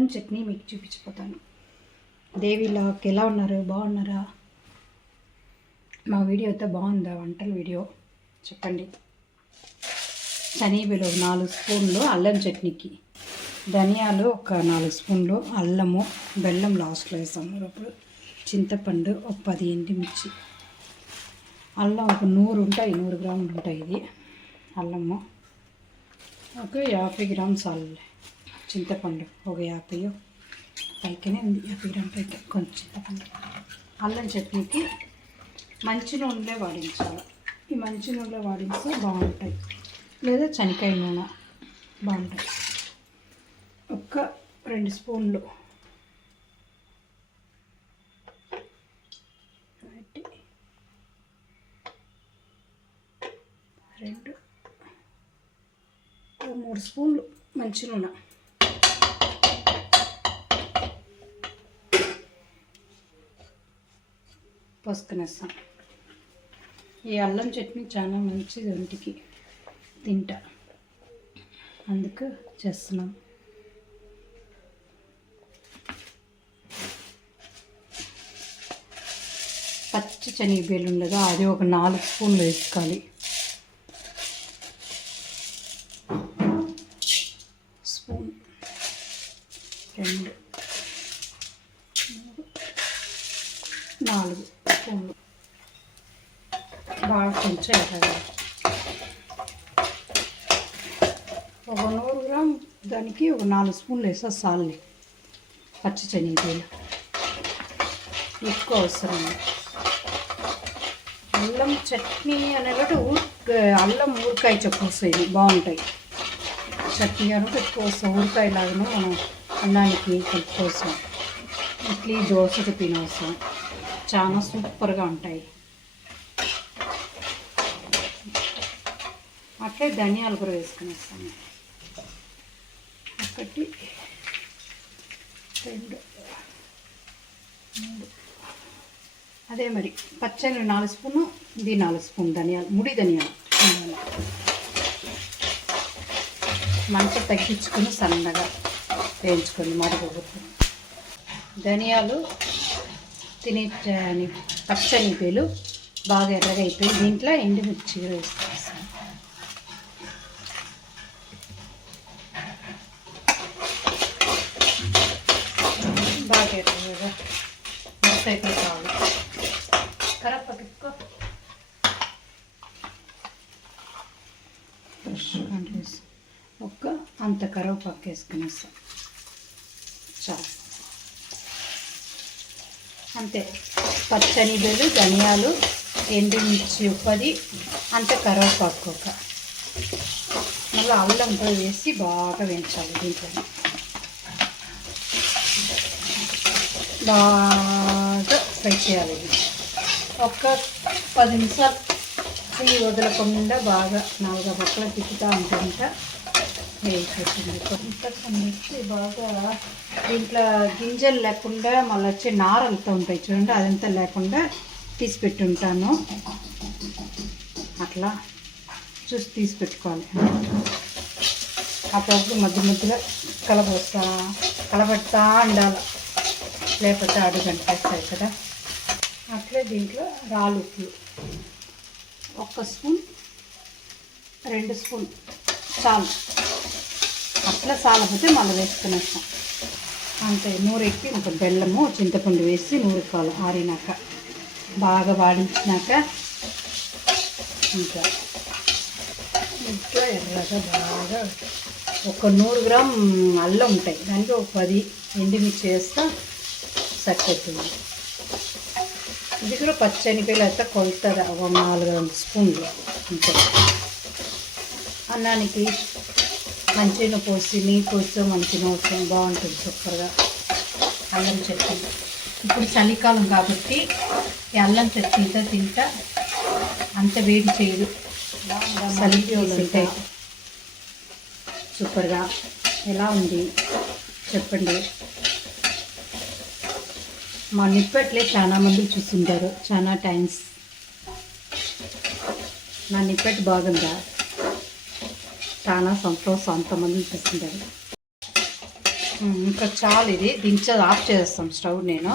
అల్లం చట్నీ మీకు చూపించిపోతాను. దేవిలాకి ఎలా ఉన్నారు, బాగున్నారా? మా వీడియో అయితే బాగుందా? వంటల వీడియో చెప్పండి. శనగలు 4 స్పూన్లు అల్లం చట్నీకి, ధనియాలు ఒక 4 స్పూన్లు, అల్లము, బెల్లం లాస్ట్లో వేసాము. అప్పుడు చింతపండు ఒక 10 ఎండుమిర్చి, అల్లం ఒక 100 గ్రాములు ఉంటాయి. ఇది అల్లము ఒక 50 గ్రామ్స్ చింతపండు, ఒక 50 పైకనే ఉంది, 50 గ్రాముల పైకి కొంచెం చింతపండు. అల్లం చట్నీకి మంచి నూనెలే వాడించాలి. ఈ మంచి నూనెలో వాడిస్తే బాగుంటాయి, లేదా శనగకాయ నూనె బాగుంటాయి. ఒక 2 స్పూన్లు రెండు 3 స్పూన్లు మంచి నూనె, పోసుకునేస్తాం. ఈ అల్లం చట్నీ చాలా మంచిది, ఒంటికి తింటా, అందుకు చేస్తున్నాం. పచ్చి శనగబేలు ఉండగా అది ఒక 4 స్పూన్లు వేసుకోవాలి. స్పూన్ 2 3 4 స్పూన్లు బాగా కొంచెం ఎర్రగా, ఒక 100 గ్రామ్ దానికి ఒక 4 స్పూన్లు వేసా సాల్ని. పచ్చి శనగబేలు ఎక్కువ అవసరం. అల్లం చట్నీ అనేవాటి అల్లం ఊరకాయ చెప్పు వస్తాయి, బాగుంటాయి. చట్నీ అనేది ఎక్కువ వస్తాం, ఊరకాయలాగాను మనం అన్నానికి కలుపుకోసం, ఇడ్లీ దోశకు తినవసం, చాలా సూపర్గా ఉంటాయి. అట్లే ధనియాలు కూడా వేసుకునేస్తాను. 1 2 3 అదే మరి పచ్చని 4 స్పూను, ఇది 4 స్పూన్ ధనియాలు, ముడి ధనియాలు. మంట తగ్గించుకొని సన్నగా వేయించుకొని మరగొట్టుకుని, ధనియాలు తినే పచ్చని పేలు బాగా ఎర్రగా అయిపోయి దీంట్లో ఎండుమిర్చి వేసుకొస్తాను. బాగా ఎర్రగా మిక్స్ అయిపోయి కావాలి. కరేపాకు ఎక్కువ అంత కరివేపాకు వేసుకునేస్తాం చాలు. అంతే, పచ్చనిబెలు, ధనియాలు, ఎండుమిర్చి 10, అంత కరివేపాకు ఒక, మళ్ళీ అల్లం కూడా వేసి బాగా వేయించాలి. దీంట్లో బాగా ఫ్రై చేయాలి. ఒక 10 నిమిషాలు చెయ్యి వదలకుండా బాగా 4 పక్కల తిప్పుతూ ఉంటుంట వేసేసింది. కొంత వచ్చి బాగా దీంట్లో గింజలు లేకుండా మళ్ళీ వచ్చి నారలతో ఉంటాయి చూడండి, అదంతా లేకుండా తీసి పెట్టుంటాను. అట్లా చూసి తీసి పెట్టుకోవాలి. అప్పుడు మధ్య మధ్యలో కలబెడతా ఉండాలి, లేకపోతే అడుగంటేస్తాయి కదా. అట్లే దీంట్లో రాళ్ళు ఉప్పులు 1 స్పూన్ 2 స్పూన్ చాలు. అట్లా సాలపోతే మళ్ళీ వేసుకునేస్తాం. అంతే, నూరెక్కి ఇంకా బెల్లము, చింతపండు వేసి నూరుకోవాలి. ఆరినాక బాగా వాడించినాక ఇంకా ఇంట్లో ఎర్రగా బాగా ఒక 100 గ్రామ్ అల్లం ఉంటాయి, దానికి ఒక 10 ఎండుమిర్చి వేస్తా సరిపోతుంది. ఇది కూడా పచ్చనికాయలు అయితే కొలుతుంది, ఒక 4 స్పూన్లు అంతే. అన్నానికి మంచిగా పోసి నెయ్యి పోస్తే మనకి నోసం బాగుంటుంది సూపర్గా అల్లం చట్నీ. ఇప్పుడు చలికాలం కాబట్టి ఈ అల్లం చట్నీతో తింటా అంత వేడి చేయదు, చలికి ఉంటాయి సూపర్గా. ఎలా ఉంది చెప్పండి. మా నిప్పట్లే చాలా మంది చూస్తుంటారు, చాలా థ్యాంక్స్. నా నిప్పటి బాగుందా? చాలా సంతోషం, అంతమంది చూస్తుంటారు. ఇంకా చాలు, ఇది దించేది ఆఫ్ చేస్తాం స్టవ్. నేను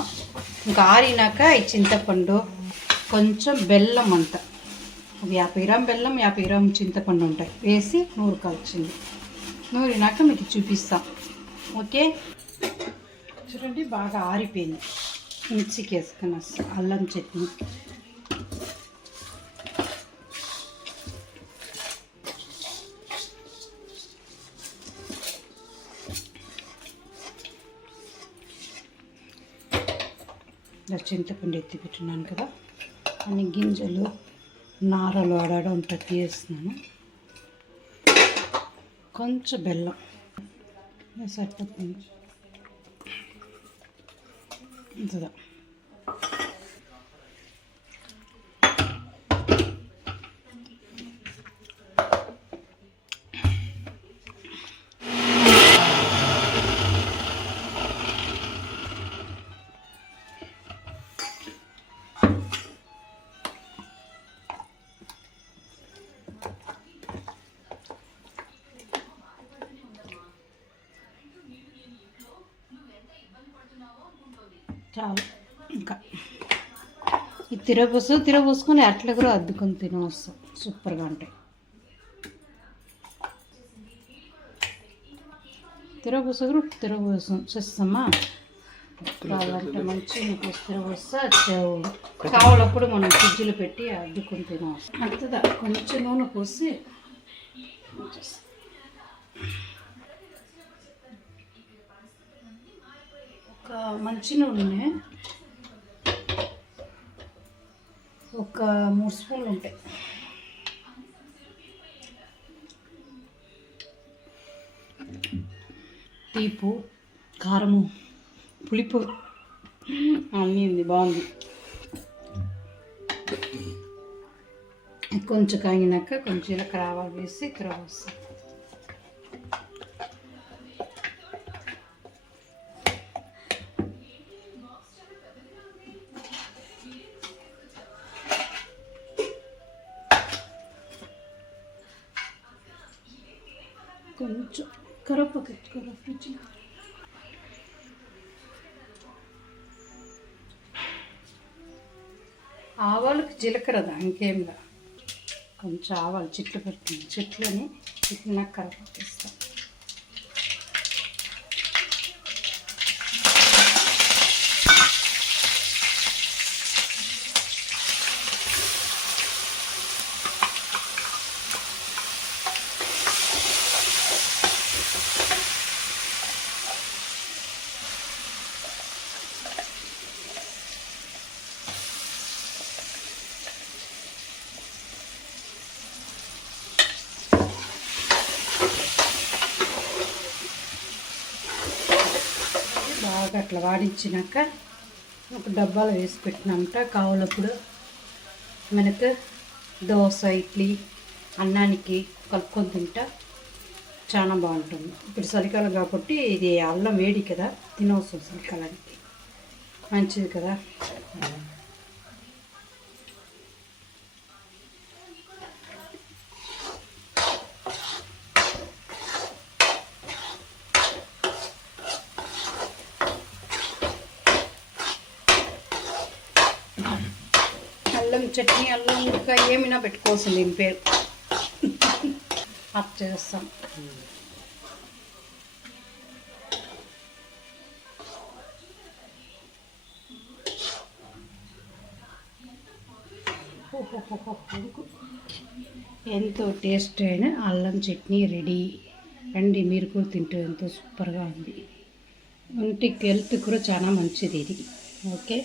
ఇంకా ఆరినాక ఈ చింతపండు, కొంచెం బెల్లం, అంతా ఒక 50 గ్రాం బెల్లం, 50 గ్రాం చింతపండు ఉంటాయి వేసి నూరు కాల్చింది. నూరినాక మీకు చూపిస్తాం. ఓకే, చూడండి బాగా ఆరిపోయింది. మిక్సీకి వేసుకుని వస్తాం అల్లం చట్నీ. చింతపండు ఎత్తి పెట్టున్నాను కదా, అన్ని గింజలు నారలు ఆడాడ ఉంటా తీస్తున్నాను. కొంచెం బెల్లం సరిపోతుంది ఇంతదా. చాలు. ఇంకా ఈ తిరగబోసుకొని అట్లా కూడా అద్దుకొని తినవస్తాం, సూపర్గా ఉంటాయి. తిరగబోసం చేస్తామా కావాలంటే మంచి మీకు తిరగబోస్తా కావాలప్పుడు మనం ఫ్రిడ్జ్లో పెట్టి అద్దుకొని తినవస్తాం. అంతదా కొంచెం నూనె పోసి ఒక మంచి నూనె ఒక 3 స్పూన్లు ఉంటాయి. తీపు, కారము, పులుపు అన్నీ ఉంది, బాగుంది. కొంచెం కాగినాక కొంచెం జీలకర్ర ఆవాలు వేసి తిరగొస్తాం. కొంచెం కరివేపాకు ఎత్తుకోరా ఫ్రిడ్జ్. ఆవాలకు జీలకర్ర ఇంకేంగా, కొంచెం ఆవాలు చెట్లు పెడుతుంది, చెట్లని చిట్లినాక కరివేపాకు వేస్తాం. బాగా అట్లా వాడించినాక ఒక డబ్బాలో వేసి పెట్టినామంట. కావాలప్పుడు మనకు దోశ, ఇడ్లీ, అన్నానికి కలుపుకొని తింటా చాలా బాగుంటుంది. ఇప్పుడు చలికాలం కాబట్టి ఇది అల్లం వేడి కదా, తినవసరం చలికాలానికి మంచిది కదా. అల్లం చట్నీ, అల్లం ఇంకా ఏమైనా పెట్టుకోవచ్చు, దీని పేరు ఆఫ్ చేస్తాం. ఎంతో టేస్ట్ అయిన అల్లం చట్నీ రెడీ. రండి మీరు కూడా తింటూ, ఎంతో సూపర్గా ఉంది. ఒంటికి హెల్త్ కూడా చాలా మంచిది ఇది. ఓకే.